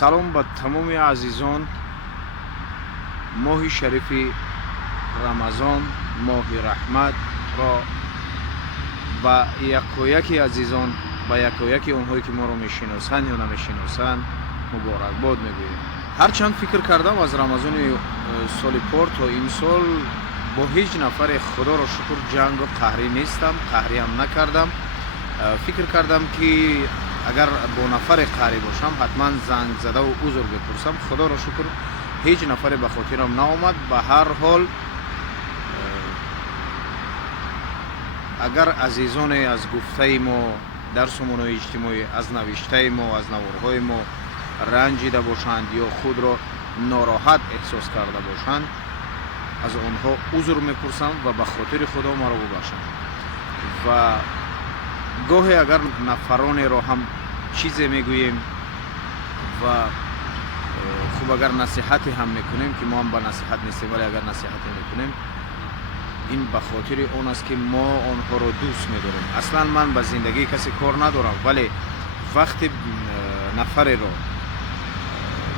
سلام به تمام عزیزان. ماه شریف رمضان، ماه رحمت را با یکی عزیزان، با یکی اونهایی که ما رو میشناسند یا نمیشناسند مبارکباد میگویم. هرچند فکر کردم از رمضان سال پار تا این سال با هیچ نفر خدا را شکر جنگ و قهری نیستم، قهری هم نکردم. فکر کردم که اگر با نفر قهری باشم حتما زنگ زده و عذر بپرسم. خدا را شکر هیچ نفر به خاطرم نآمد. به هر حال اگر عزیزان از گفته ما، درسمون اجتماعی، از نوشته ما، از نوارهای ما رنجیده باشند یا خود را ناراحت احساس کرده باشند، از آنها عذر میپرسم و به خاطر خدا ما را ببخشند. و گاهی اگر نفران را هم چیزی میگوییم و خوب اگر نصیحتی هم میکنیم که ما هم به نصیحت نیستیم، ولی اگر نصیحتی میکنیم این به خاطر اون است که ما آنها را دوست میداریم. اصلا من به زندگی کسی کار ندارم، ولی وقتی نفر را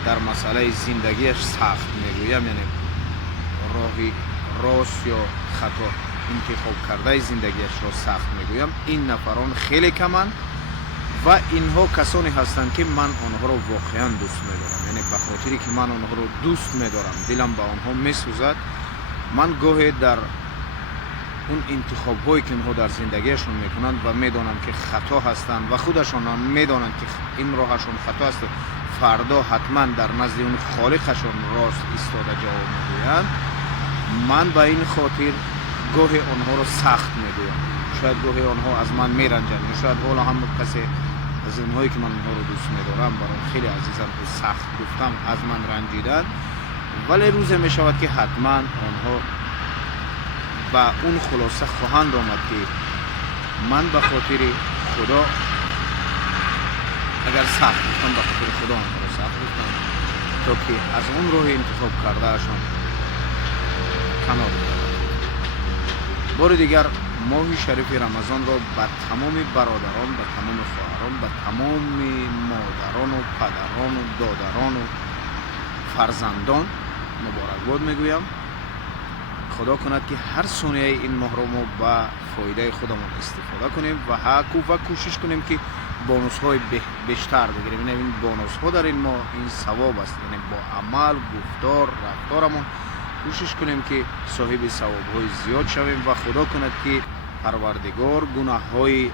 در مسئله زندگیش سخت میگویم، یعنی راهی راست یا خطا انتخاب کرده زندگیش را سخت میگویم، این نفران خیلی کمند و اینها کسانی هستند که من آنها را واقعا دوست میدارم. یعنی به خاطری که من آنها را دوست میدارم، دلم به آنها میسوزد. من گاهی در اون انتخاب هایی که آنها در زندگیشون میکنند و میدانم که خطا هستند و خودشان هم میدانند که این راهشون خطا است، فردا حتما در نزد اون خالقشون راست ایستاده جواب میگویند، من به این خاطر گاهی آنها را سخت میگویم. شاید گاهی آنها از من میرنجند، شاید حالا هم کسی از اینهایی که من آنها را دوست میدارم برام خیلی عزیزم که سخت گفتم از من رنجیدن، ولی روزی میشود که حتما آنها با اون خلاصه خواهند آمد که من به خاطر خدا اگر سخت گفتم، به خاطر خدا آنها را سخت گفتم تا که از اون راه انتخاب کردهشان کنار بگیرند. بار دیگر ماه شریف رمضان را به تمام برادران، به تمام خواهران، به تمام مادران و پدران و دادران و فرزندان مبارکباد میگویم. خدا کند که هر ثانیه این ماه را ما به فایده خودمون استفاده کنیم و کوشش کنیم که بونوس های بیشتر بگیریم. این بونوس ها در این ماه این ثواب است، یعنی با عمل، گفتار، رفتارمون کوشش کنیم که صاحب ثواب های زیاد شویم و خدا کند که پروردگار گناه های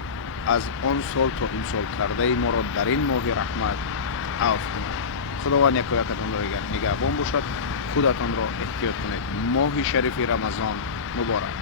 از آن سال تا این سال کرده ما را در این ماه رحمت عفو کند. خداوند یکایکتان را نگهبان باشد. خودتان را احتیاط کنید. ماه شریف رمضان مبارک.